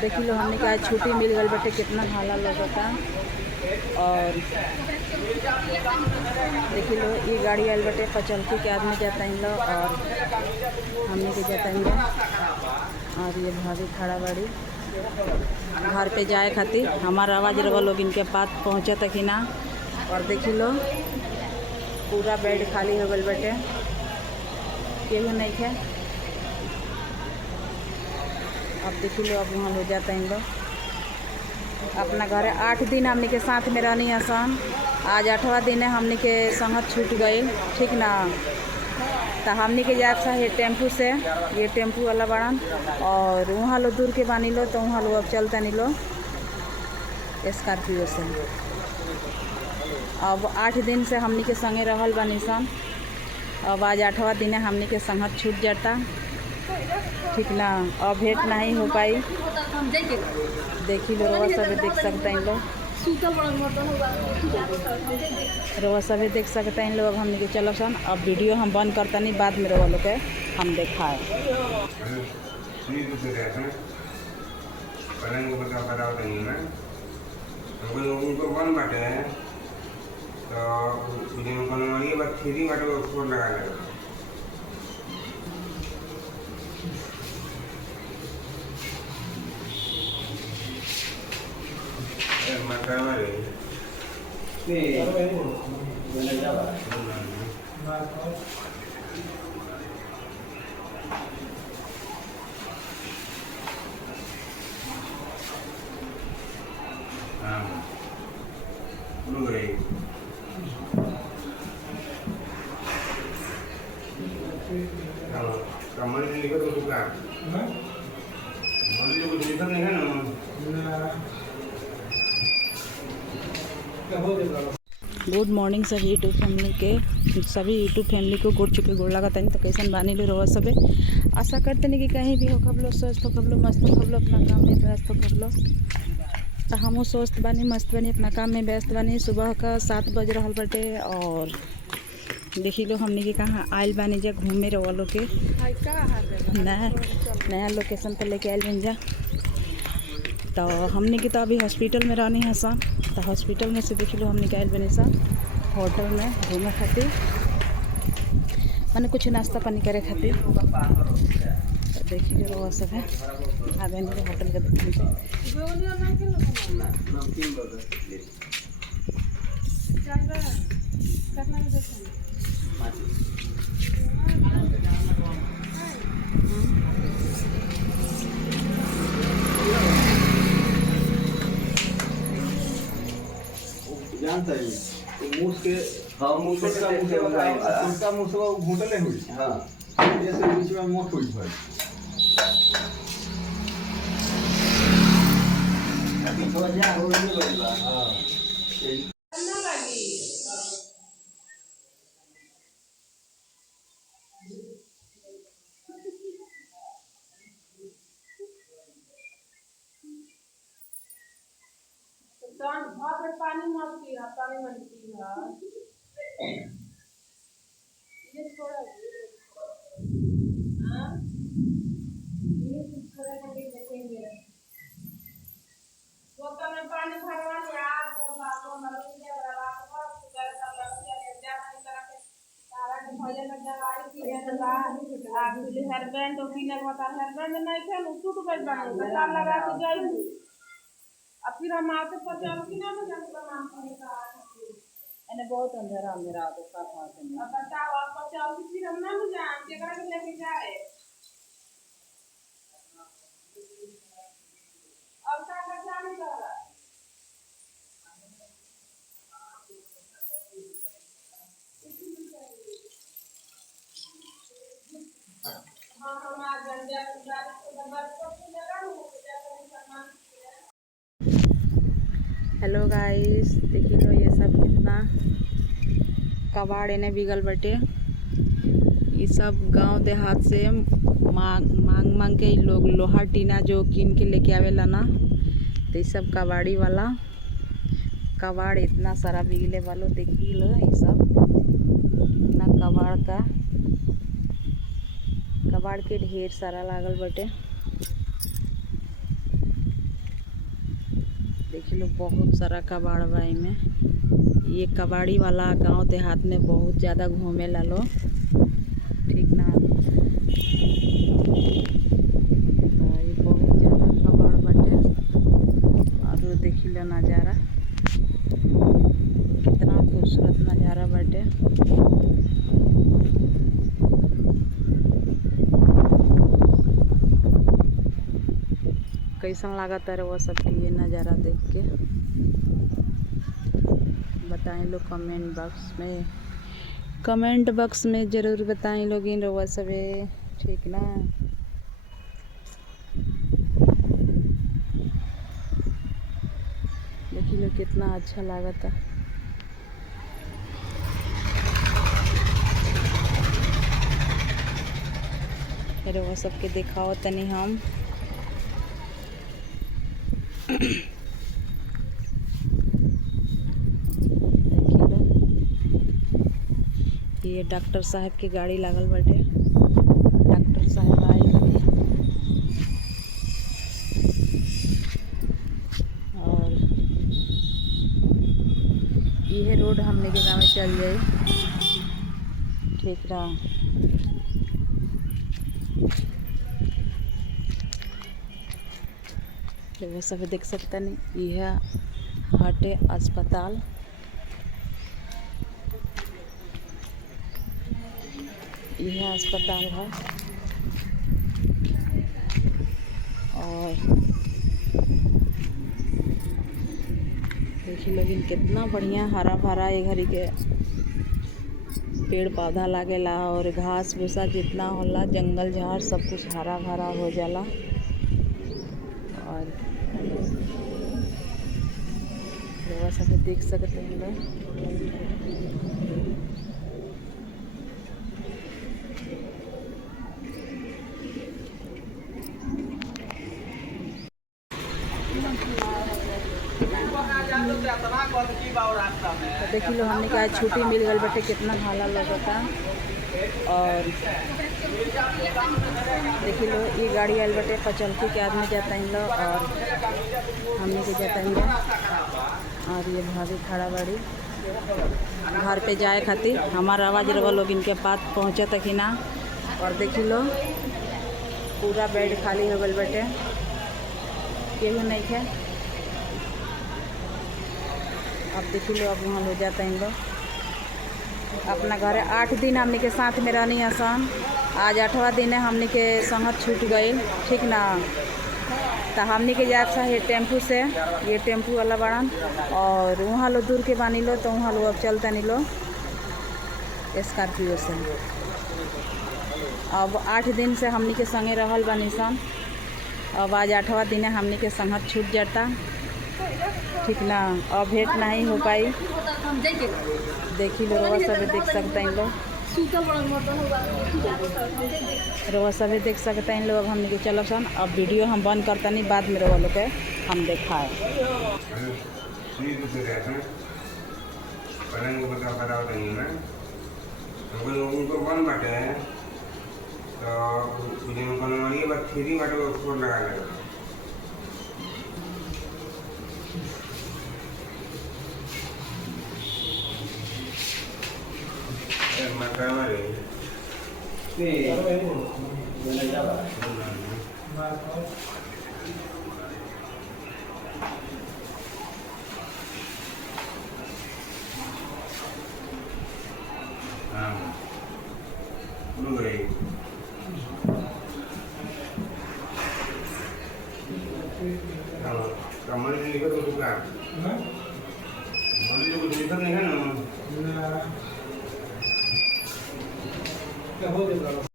देख लो हमने का छुट्टी मिल गई बटे कितना भाला लगता। और देख लो ये गाड़ी आयल बटे पचलती के आदमी जाता इन लोग और हमने के जाता इन लोग। और ये भाभी खड़ा बाड़ी घर पे जाए खातिर। हमारा आवाज़ रवा लोग इनके पास पहुँचा था कि ना। और देख लो पूरा बेड खाली हो गल बटे, केहू नहीं है। अब देख लो अब वहाँ हो जाता इन लोग अपना घर। 8 दिन हमने के साथ में रहनी आसान। आज 8वां दिन है हमने के संगत छूट गई, ठीक ना। तो हमने के जाए है टेम्पू से, ये टेम्पू वाला बड़न। और वहाँ लो दूर के बानी लो तो वहाँ लो अब चलता नहीं लो स्कॉर्पियो से। अब 8 दिन से हमने के संगे रहल बानी सन। अब आज 8वां दिन है हमने के संगत छूट जाता, ठीक ना। अब भेंट नहीं हो पाई। देखी लो रवा सब देख सकते हैं लोग, रवा सब देख सकते हैं लोग। हमने के चलो सन अब वीडियो हम बंद करता नहीं, बाद में रवा लोग के हम दिखाए। गुड मॉर्निंग सभी यूट्यूब फैमिली के, सभी यूट्यूब फैमिली को गुड़ चुके गोड़ लगा तो कैसन बानी लो रहो सब। आशा करते नहीं कि कहीं भी हो खब लो, स्वस्थ हो खब लो, मस्त हो खब लो, अपना काम में व्यस्त हो खब लो। तो हम स्वस्थ बनी, मस्त बनी, अपना काम में व्यस्त बनी। सुबह का 7 बज रहा बटे। और देखी लो हमने के कहाँ आयल बानी जा घूमे रहो लोग के नया लोकेशन पर लेके आयल बन जा। तो हमने की तो अभी हॉस्पिटल में रहनी है सन। तो हॉस्पिटल में से देख लो हमने आयल बनी सन होटल में घूमे खातिर, मैंने कुछ नाश्ता पानी करे खातिर। तो देख लो रवा सब है आगे होटल के देखने जानता है तो मूस के हाँ मूस का मूस का घूटले हुई हाँ जैसे बीच में मोट हुई भाई अभी थोड़ा जा हो गई हां पानी मत पिया, पानी मत पिया। ये थोड़ा हाँ ये थोड़ा करके देखेंगे। बोतल में पानी भरवा ले आज बाबू मरने के बाद सुगर का लक्षण है जा नहीं करके सारा के भजन में दवाई पिए के बाद आप हेयरबैंड तो पीने के बाद हेयरबैंड नहीं थे टूट गई बा बता लगा के जाई। अब फिर हम आते पर चल कि ना जाने का नाम का एने बहुत अंधेरा मेरा आगे साथ हाथ में। अब बताओ आप चल कि फिर हम ना जान केकरा के लेके जाए। अब का जाने लगा हां हम आ गंजा गाड़ी को दबार को लगा हो जाता है सामान। हेलो गाइस देख लो ये सब कितना कबाड़ इन्हें बिगल बटे। ये सब गांव देहात से मांग के लोग लोहा टीना जो कीन के लेके आवेला ना, तो ये सब कबाड़ी वाला कबाड़ इतना सारा बिगले वालों देख लो। ये सब इतना कबाड़ का कबाड़ के ढेर सारा लागल बटे। देख लो बहुत सारा कबाड़ बा एमे। ये कबाड़ी वाला गांव देहात में बहुत ज़्यादा घूमे ला लो, ठीक ना। ये बहुत ज़्यादा कबाड़ बाटे। और देख लो नज़ारा, कितना खूबसूरत नज़ारा बाटे। कैसा लागत है वो सबके ये नज़ारा देख के बताएं लोग कमेंट बॉक्स में ज़रूर बताएं लोग इन रवा सबे, ठीक ना। देखिए लोग कितना अच्छा लागत है। रवा सबके दिखाओ तनी हम। ये डॉक्टर साहब की गाड़ी लागल बाटे। डॉक्टर साहब आए और ये रोड हमने के गाँव में चल जाए, ठीक रहा। वो सब देख सकते नहीं, यह हटे अस्पताल। यह अस्पताल है और देखिए लेकिन कितना बढ़िया हरा भरा ये घरी के पेड़ पौधा लागेला और घास भूसा जितना होला, जंगल झाड़ सब कुछ हरा भरा हो जाला। और रवा सब देख सकते हैं लोग। तो देखी लो हमने कहा छुट्टी मिल गई बटे, कितना हाला लगता। और देखी लो ये गाड़ी आयल बटे, पचलती के आदमी जाता इन लोग और हमने के जाता इन लोग। और ये भाभी खड़ा बाड़ी घर पे जाए खातिर। हमारा आवाज़ रवा लोग इनके पास पहुँचा तक ही ना। और देखी लो पूरा बेड खाली हो गल बटे, केहू नहीं है। अब देखी लो अब वहाँ हो जाता इन लोग अपना घर। 8 दिन हमने के साथ में रहनी आसान, आज 8वां दिन है हमने के संगत छूट गई, ठीक ना। तो हमने के जाए है टेम्पू से, ये टेम्पू वाला बड़न और वहाँ लो दूर के बानी लो, तो वहाँ लो अब चलता नहीं लो स्कॉर्पियो से। अब 8 दिन से हमने के संगे रहल बानी सन, अब आज 8वां दिन है हमने के संगत छूट जाता, ठीक ना। अब भेंट नहीं हो पाई। देखी लो रवा सब देख सकते हैं लोग, रवा सब देख सकते हैं लोग। अब हमने के चलो सन, अब वीडियो हम बंद करता नहीं, बाद में रवा लोग के हम दिखाए। क्या हो गया?